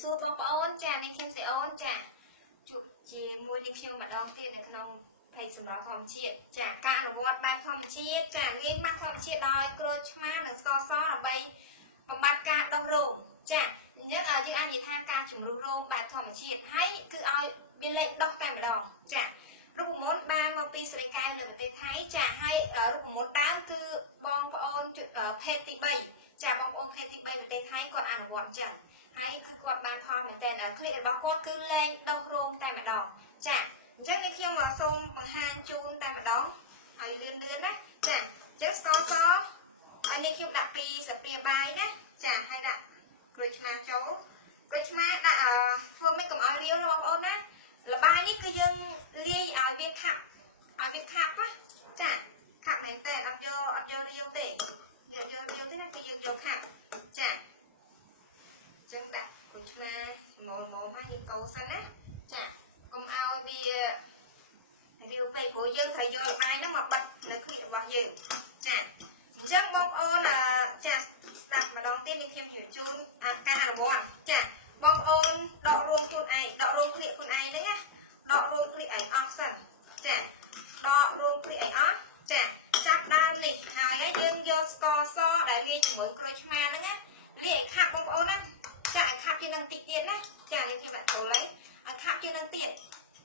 សួរបងប្អូនចានេះខ្ញុំសេអូនចាជួបជាមួយនឹងខ្ញុំម្ដងទៀតនៅក្នុងភ័យសម្រាប់ធម្មជាតិចាការអនុវត្តបែបធម្មជាតិចាលាយម៉ាស់ធម្មជាតិដោយក្រូចឆ្មានិងស្ករសដើម្បីបំបត្តិការដុះរោមចាអញ្ចឹងយើងអាចនិយាយថាការជំរុះរោមបែបធម្មជាតិហើយគឺឲ្យវាលេខដុះតែម្ដងចារូបមន្តបានមកពីស្រីកែវនៅប្រទេសថៃចាហើយរូបមន្តដើមគឺបងប្អូនភេទទី3ចាបងប្អូនភេទទី3ប្រទេសថៃគាត់អនុវត្តអញ្ចឹងហើយគឺគាត់បានផលមែនតើคลิกរបស់គាត់គឺលេងដុសរោមតែម្ដងចាអញ្ចឹងនេះខ្ញុំសូមបង្ហាញជូនតែម្ដងហើយលឿនណាចាអញ្ចឹងស្ករសហើយនេះខ្ញុំដាក់ពីស្ព្រាបាយណាចាហើយដាក់ក្រូចឆ្មាចូលក្រូចឆ្មាដាក់ធ្វើមិនកុំឲ្យរាវណាបងប្អូនណាល្បាយនេះគឺយើងលាយឲ្យវាខាប់ណាចាខាប់មែនតើអត់យករាវទេយករាវទេណាគឺយើងយកខាប់ចាចឹងដាក់ក្រូចឆ្មាម៉ូហើយយើងកូរសិនណាចាកុំឲ្យវារាវពេកព្រោះយើងត្រូវយកល្បាយហ្នឹងមកបិទនៅគ្លីករបស់យើងចាអញ្ចឹងបងប្អូនចាស្ដាប់ម្ដងទៀតនេះខ្ញុំជម្រាបជូនការអនុវត្តចាបងប្អូនដករោមខ្លួនឯងដករោមគ្លៀកខ្លួនឯងហ្នឹងណាដករោមគ្លៀកឲ្យអស់សិនចាដករោមគ្លៀកឲ្យអស់ចាចាប់ដើមនេះហើយយើងយកស្ករសដែលលាយជាមួយក្រូចឆ្មាហ្នឹងណាលាយឲ្យខាប់បងប្អូនណាចាឲ្យខាប់ជាងនឹងតិចទៀតណាចានេះខ្ញុំដាក់ចូលឲ្យខាប់ជាងនឹងទៀត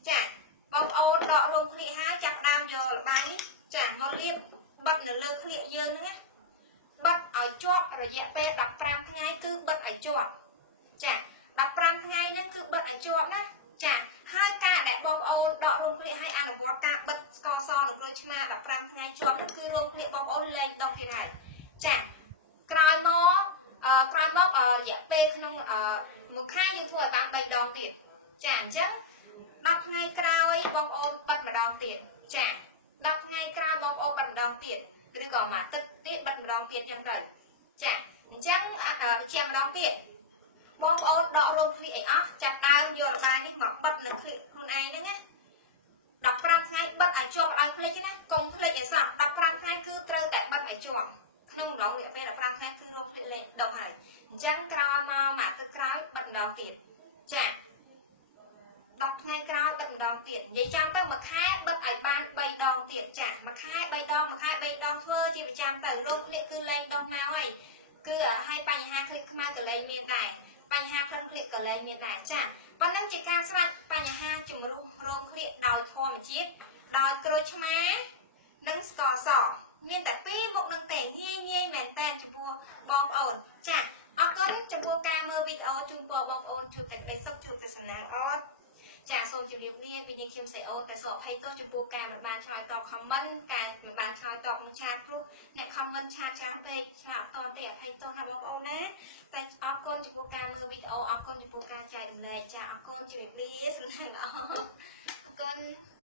ចាបងប្អូនដករោមគ្លៀកហើយចាប់ដើមយកល្បាយនេះចាមកលាបបិទនៅលើគ្លៀកយើងហ្នឹងណាបិទឲ្យជាប់រយៈពេល15ថ្ងៃគឺបិទឲ្យជាប់ចា15ថ្ងៃហ្នឹងគឺបិទឲ្យជាប់ណាចាហើយការដែលបងប្អូនដករោមគ្លៀកឲ្យអនុវត្តការបិទស្ករសនិងក្រូចឆ្មា15ថ្ងៃជាប់នោះគឺរោមគ្លៀកបងប្អូនលែងដុះទៀតហើយចាក្រោយមករយៈពេលក្នុងមួយខែយើងធ្វើឲ្យបាន3ដងទៀតចាអញ្ចឹង10ថ្ងៃក្រោយបងប្អូនបិទម្ដងទៀតចា10ថ្ងៃក្រោយបងប្អូនបិទម្ដងទៀតឬក៏មួយអាទិត្យទៀតបិទម្ដងទៀតអញ្ចឹងទៅចាអញ្ចឹងជាម្ដងទៀតបងប្អូនដករោមគ្លៀកឲ្យអស់ចាប់ដើមយកល្បាយនេះមកបិទនៅគ្លៀកខ្លួនឯងហ្នឹងណា15ថ្ងៃបិទឲ្យជាប់ឲ្យភ្លេចណាកុំភ្លេចឲ្យសោះ15ថ្ងៃគឺត្រូវតែបិទឲ្យជាប់ក្នុងរយៈពេល15ថ្ងៃគឺរោមគ្លៀកលេងដុះហើយអញ្ចឹងក្រោយមកមួយអាទិត្យក្រោយបិទម្ដងទៀតចា10ថ្ងៃក្រោយបិទម្ដងទៀតនិយាយចាំទៅមួយខែបិទឲ្យបាន3ដងទៀតចាមួយខែ3ដងធ្វើជាប្រចាំទៅរោមគ្លៀកគឺលែងដុះមកហើយគឺឲ្យបញ្ហាគ្លៀកខ្មៅក៏លែងមានដែរបញ្ហាក្លិនគ្លៀកក៏លែងមានដែរចាប៉ុណ្ណឹងជាការស្រាច់បញ្ហាជំរុះរោមគ្លៀកដោយធម្មជាតិដោយក្រូចឆ្មានិងស្ករសមានតែពីរមុខនឹងទេងាយមែនតើចំពោះបងប្អូនចាអរគុណចំពោះការមើលវីដេអូជូនពរបងប្អូនជួបតែក្តីសុខជួបតែសំណាងល្អចាសូមជម្រាបលាពីនេះខ្ញុំសេអូនតែសូមអភ័យទោសចំពោះការមិនបានឆ្លើយតបខមមិនការមិនបានឆ្លើយតបក្នុងឆាតព្រោះអ្នកខមមិនឆាតច្រើនពេកឆ្លើយអត់តទេអភ័យទោសណាបងប្អូនណាតែអរគុណចំពោះការមើលវីដេអូអរគុណចំពោះការចែករំលែកចាអរគុណជម្រាបលាសំណាងល្អអរគុណ